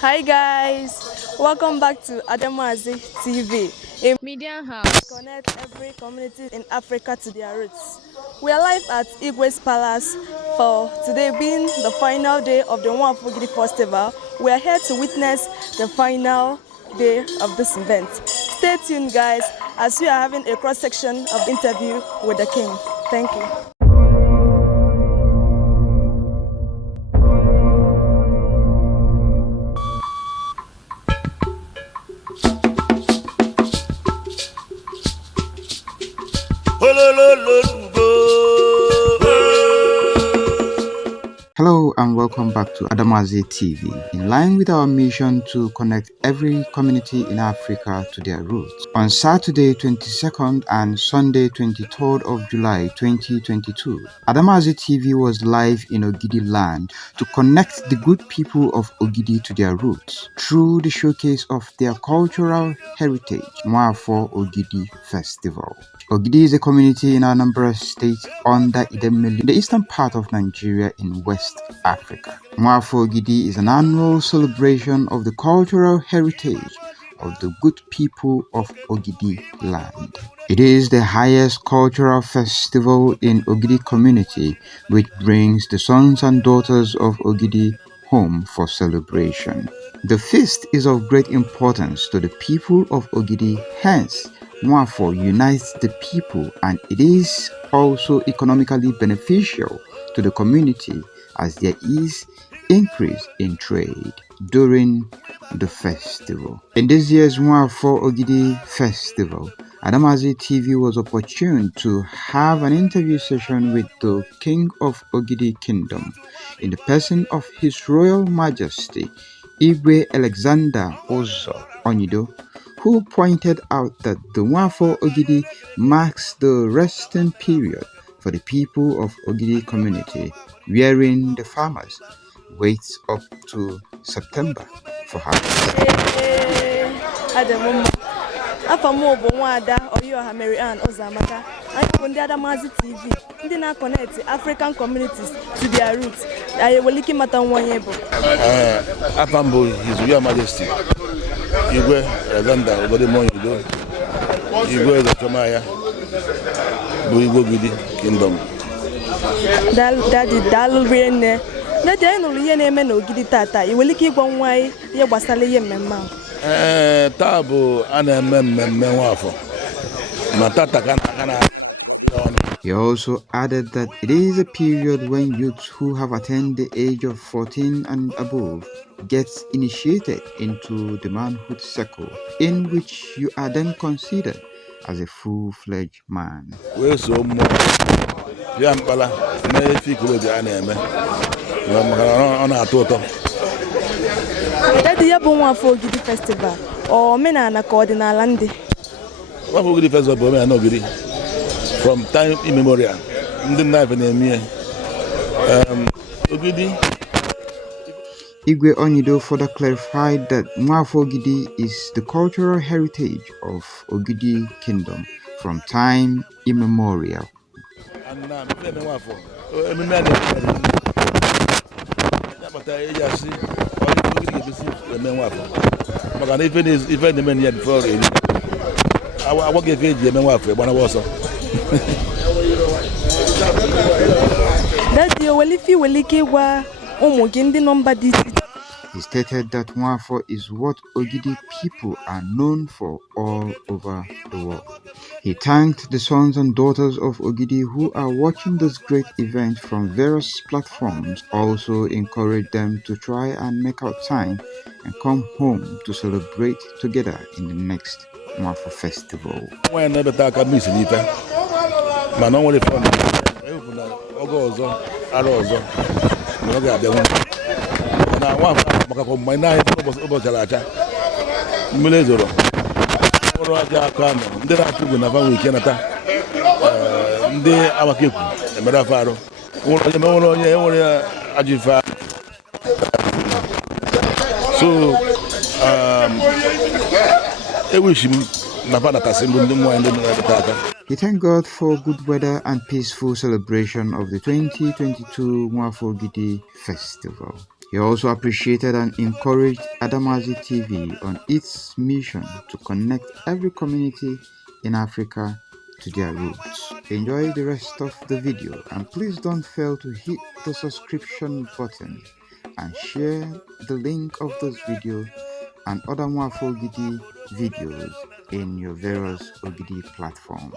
Hi guys, welcome back to Adamazi TV, a Media House. connect every community in Africa to their roots. We are live at Igwe's Palace for today being the final day of the Nwafor Ogidi Festival. We are here to witness the final day of this event. Stay tuned guys as we are having a cross-section of interview with the king. Thank you. Hello and welcome back to Adamazi TV. In line with our mission to connect every community in Africa to their roots, on Saturday 22nd and Sunday 23rd of July 2022, Adamazi TV was live in Ogidi land to connect the good people of Ogidi to their roots through the showcase of their cultural heritage, Nwafor Ogidi Festival. Ogidi is a community in Anambra State under Idemili, in the eastern part of Nigeria in West Africa. Nwafor Ogidi is an annual celebration of the cultural heritage of the good people of Ogidi land. It is the highest cultural festival in Ogidi community, which brings the sons and daughters of Ogidi home for celebration. The feast is of great importance to the people of Ogidi, hence Nwafor unites the people, and it is also economically beneficial to the community as there is increase in trade during the festival. In this year's Nwafor Ogidi Festival, Adamazi TV was opportune to have an interview session with the King of Ogidi Kingdom in the person of His Royal Majesty Igwe Alexander Ozo Onido, who pointed out that the Nwafor Ogidi marks the resting period for the people of Ogidi community, wherein the farmers wait up to September for harvest. Afamo bụ Nwada Oyoha Mary Ann Ozamaka. Anyị bụ ndị Adamazi TV, ndị na-connect African communities to their roots. Anyị nwere ike ịmata nwa onye bụ. Afam bụ His Royal Majesty Igwe Ezechumagha Of Ogidi, Igwe Ezechumagha bụ Igwe Ogidi Kingdom. Daddy daalụ rinne. Daddy anyị nụrụ ihe na-eme n'Ogidi tata. Ị nwere ike ịgwa nwa anyị ihe gbasara ihe mmemme ahụ? Taa bụ a na-eme mmemme Nwafor. Ma tata ka na He also added that it is a period when youths who have attained the age of 14 and above get initiated into the manhood circle, in which you are then considered as a full-fledged man. wee so mmụọ ya mkpala na-efe ikolodi a na-eme maka ọ na-atọ ụtọ. Daddy ya bụ Nwafor Ogidi Festival, omenala ka ọdịnala ndị? Nwafor Ogidi Festival bụ omenala Ogidi from time immemorial. Ndị nna anyị na-eme Ogidi. Igwe Onido further clarified that Nwafor Ogidi is the cultural heritage of Ogidi Kingdom from time immemorial. Daddy owelifi welike gwa ụmụ gị ndị nọ mba dị iche iche. He stated that Nwafor is what Ogidi people are known for all over the world. He thanked the sons and daughters of Ogidi who are watching this great event from various platforms, also encouraged them to try and make out time and come home to celebrate together in the next Nwafor Festival. So I wish him Napa Tasim. He thanked God for good weather and peaceful celebration of the 2022 Nwafor Ogidi Festival. He also appreciated and encouraged Adamazi TV on its mission to connect every community in Africa to their roots. Enjoy the rest of the video and please don't fail to hit the subscription button and share the link of this video and other Nwafor Ogidi videos in your various Ogidi platforms.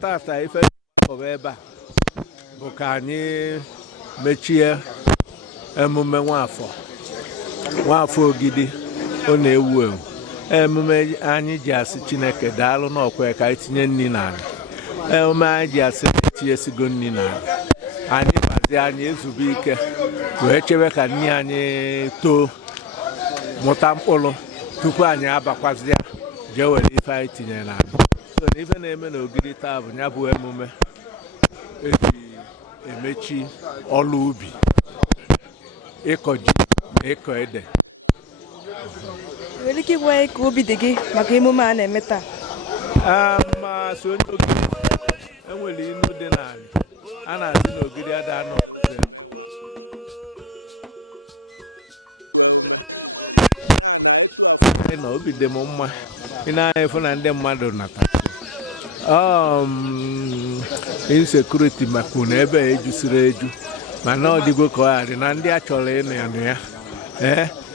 Tata ife ebe bụ ka anyị mechie emume Nwafor Ogidi ọ na-ewu ewu. Emume anyị ji asị Chineke daalụ n'ọkwa ka anyị tinye nri n'ala. Emume anyị ji asị etinyesigo nri n'ala. Anyị bazie anyị ezube ike wee chebe ka nri anyị too mụta mkpụrụ tupu anyị abakwazịa jee were ife anyị tinyere n'ala. So n'ife na-eme n'Ogidi taa bụ ya bụ emume eji emechi ọrụ ubi, ịkọ ji na ịkọ ede. Nwere ike ịgwa ka obi dị gị maka emume a na-eme taa? Ma so onye Ogidi enwere inu dị n'ala a na-asị na Ogidi ada anọ na obi dị m mma ị na-anya efu na ndị mmadụ nata insecurity maka na ebe ejusiri eju mana ọ dịgo ka ọ ghara na ndị a chọrọ ịnụ ya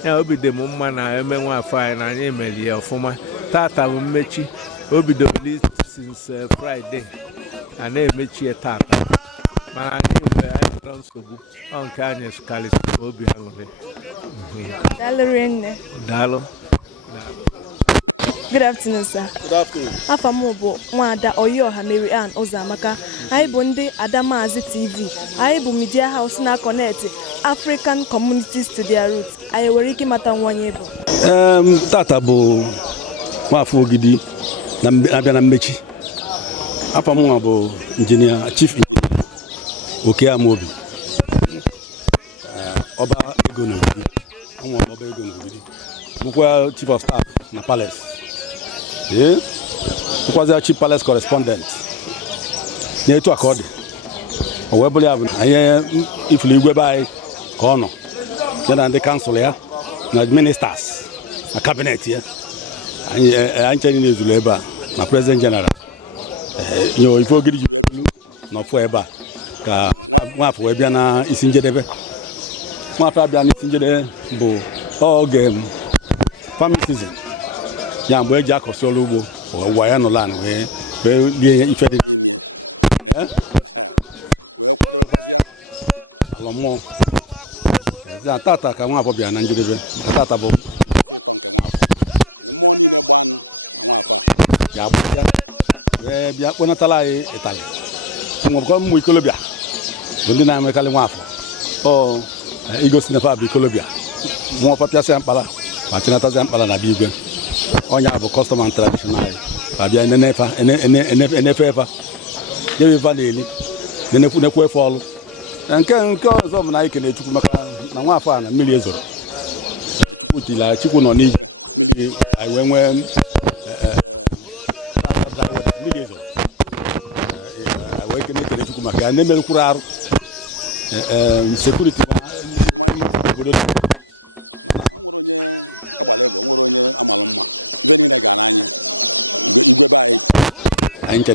ya obi dị m mma na eme Nwafor anyị na anyị emeli ya ọfụma. Tata bụ mmechi, o bidoro since Friday a na-emechi ya tata mana anyị nwere nsogbu ọ nke anyị karịsịrị obi aṅụrị. Daalụ. Good afternoon, sir. Good afternoon. Afọ m bụ Nwada Oyiọha Mary Ann Ụzọamaka. Anyị bụ ndị Adamazi TV. Anyị bụ media house na-connect African communities to their roots. Anyị nwere ike ịmata nwanye bụ. Tata bụ Nwafor Ogidi na-abịa na mmechi. Afọ m bụ Engineer Chief Engineer Okeamobi. Ọba ego n'Ogidi. Ọba ego n'Ogidi. Bụkwa Chief of Staff na Palace. Bụkwazị Chief Palace Correspondent. N'etu aka ọ dị. O wee bụrụ ya bụ anyị ifuru igwe be anyị ka ọ nọ. Ya na ndị kansụl ya na ministers na kabinet ya. Anyị chere n'ezulu ebe a na President General. Nyo ife Ogidi ji n'ọfụ ebe a ka Nwafor wee bịa na isi njedebe. Nwafor abịa n'isi njedebe bụ oge farming season. Ya mgbe eji akọsi ọrụ ugbo ụwa ya nọ lan wee lie ife dị ala mmụọ. Tata ka Nwafor bịa na njedebe. Tata bụ wee bịa kpọnatala anyị ịtalị ụmụ ikolobịa bụ ndị na-emekarị Nwafor igosi na fa bụ ikolobịa mụọfa pịasịa mkpara ma chinatazịa mkpara na bịa igwe ọnya bụ kọstọm and tradishonal abịa enefe efa nyebe ifa na-eli nekwu efe ọlụ nke ọzọ bụ na anyị kene Chukwu maka na Nwafor a na mmiri ezoro utila Chukwu nọ n'iji anyị wee nwee mmiri ezoro wee kene Chukwu maka ya na-emerekwuru arụ sekuriti obodo anyị nche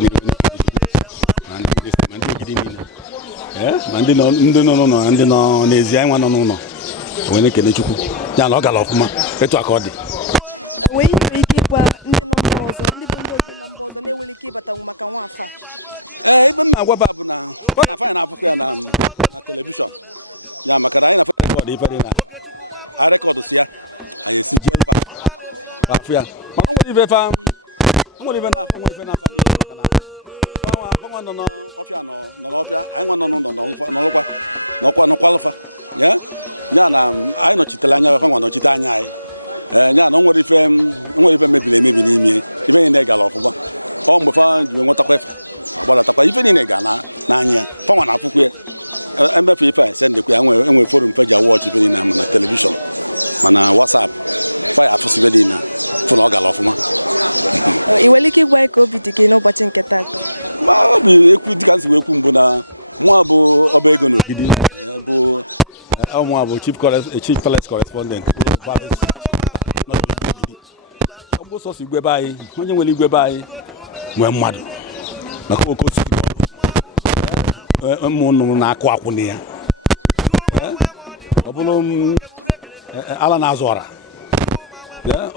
ma ndị nọ n'ụlọ na ndị nọ n'ezi anyị nwa nọ n'ụlọ wee na-ekene Chukwu ya na ọ gara ọfụma etu aka ọ dị. Ọmụ bụ chief palace correspondent ọgbụ sọsọ igwe be anyị onye nwere igwe be anyị nwee mmadụ maka oke osisi ụmụ nnụnụ na-akụ akwụna ya ọ bụrụ ala na-azụ ọra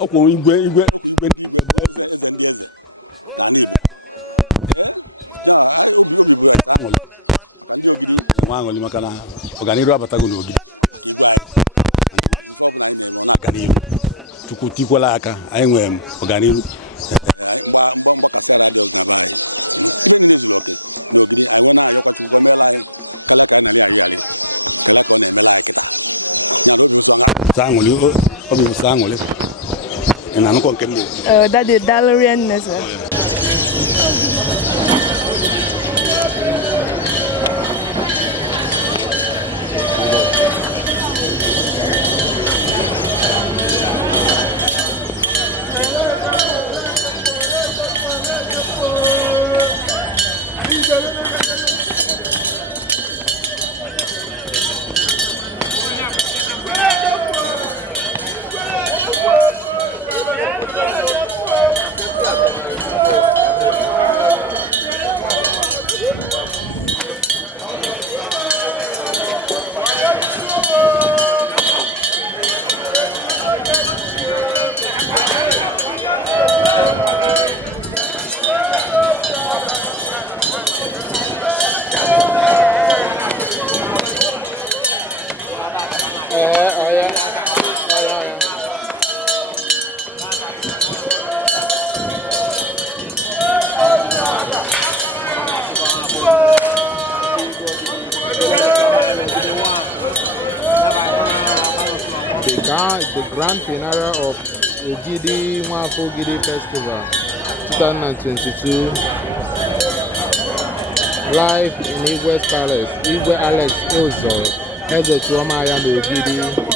ọkwụ igwe nwa aṅụli maka na ọganiru abatago n'Ogidi ọganiru Chukwu tikwala aka anyị nwere ọganiru aṅụli obi bụ aṅụli ị na-anụkọ nke mmiri Daddy Dalorian Nessa. The grand finale of Ogidi Nwafor Ogidi Festival 2022 live in Igwe Palace. Igwe Alex Ezechumagha Of Ogidi.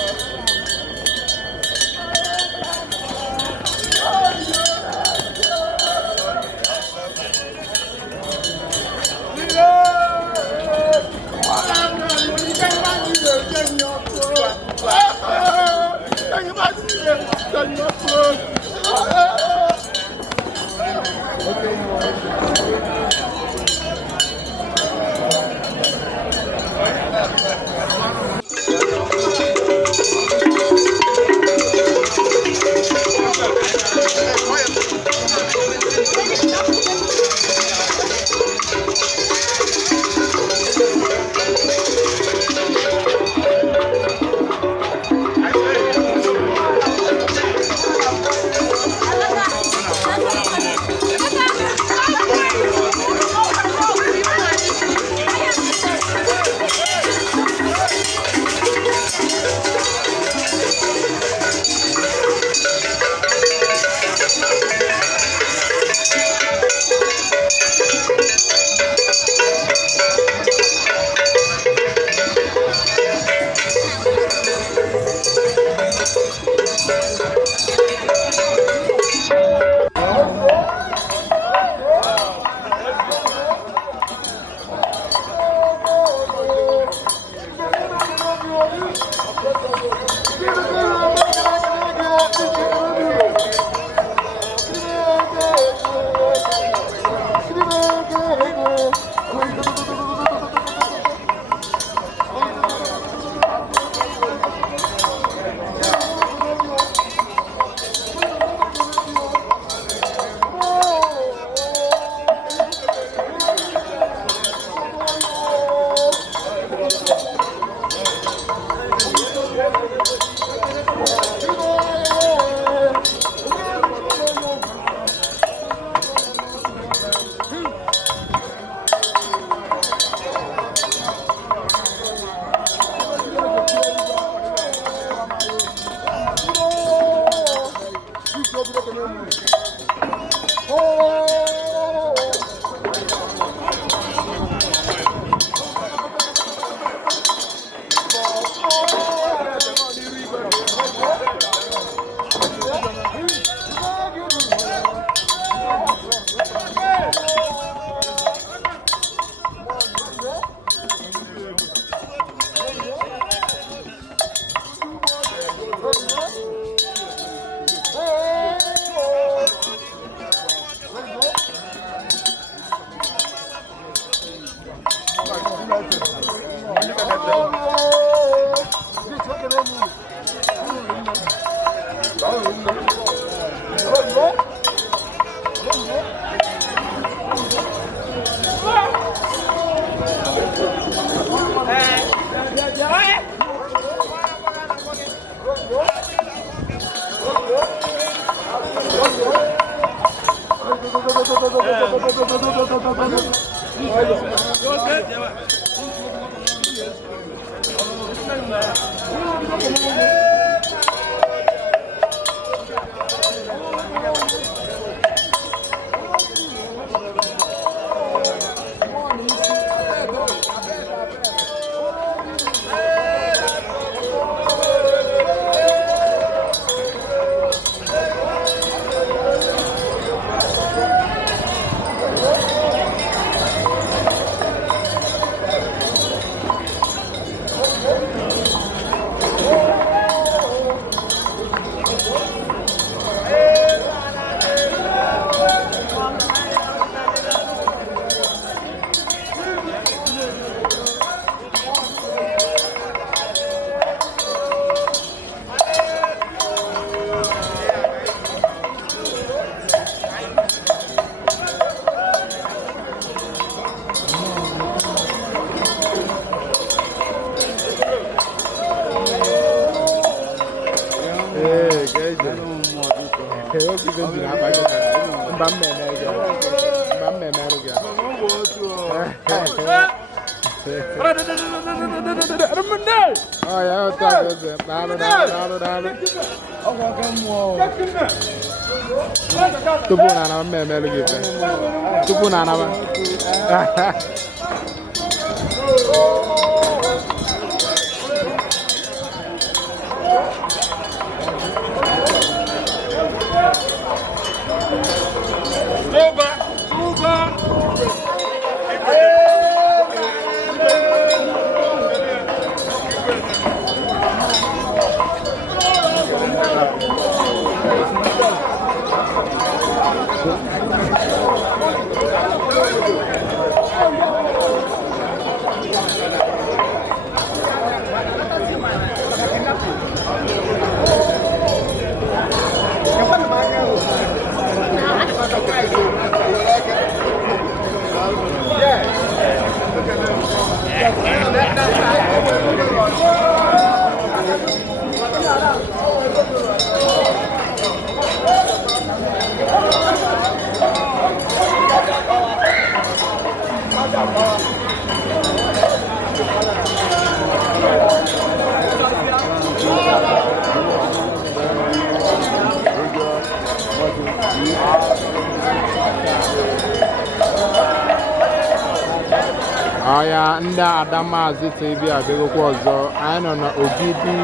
Aya ndị Adamazi TV abịagokwa ọzọ. Anyị nọ na Ogidi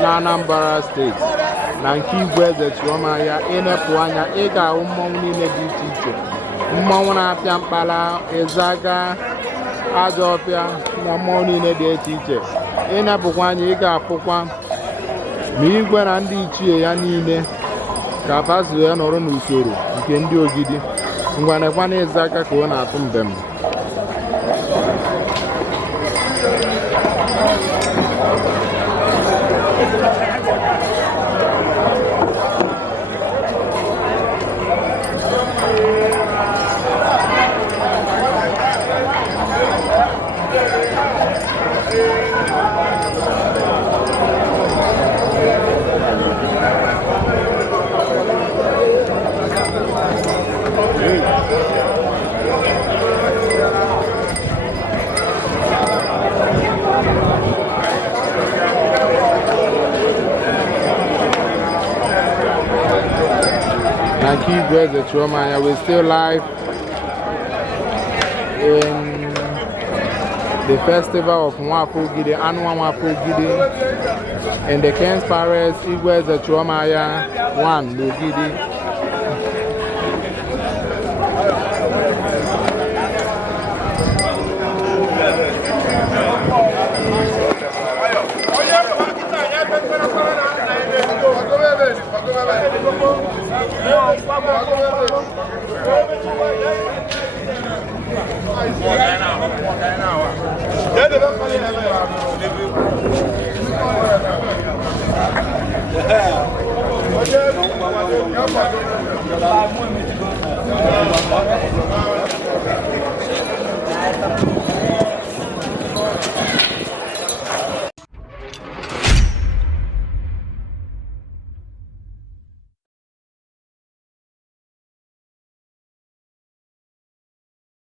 na Anambra State. na nke Igwe Ezechumagha ịnepụ anya ị ga-ahụ mmọnwụ niile dị iche iche, mmọnwụ na-apịa mkpara, ịzaga, Ajọfịa na mmọnwụ niile dị iche iche. Ịnepụkwa anya ị ga-afụkwa ma Igwe na ndị ichie ya niile ka Fazu ya nọrọ n'usoro nke ndị Ogidi. Ngwanekwa na ịzaga ka ọ na-atụ mbem. Like Igwe Ezechumagha, we're still live in the festival of Nwafor Ogidi, annual Nwafor Ogidi, in the King's Palace, Igwe Ezechumagha 1, Ogidi.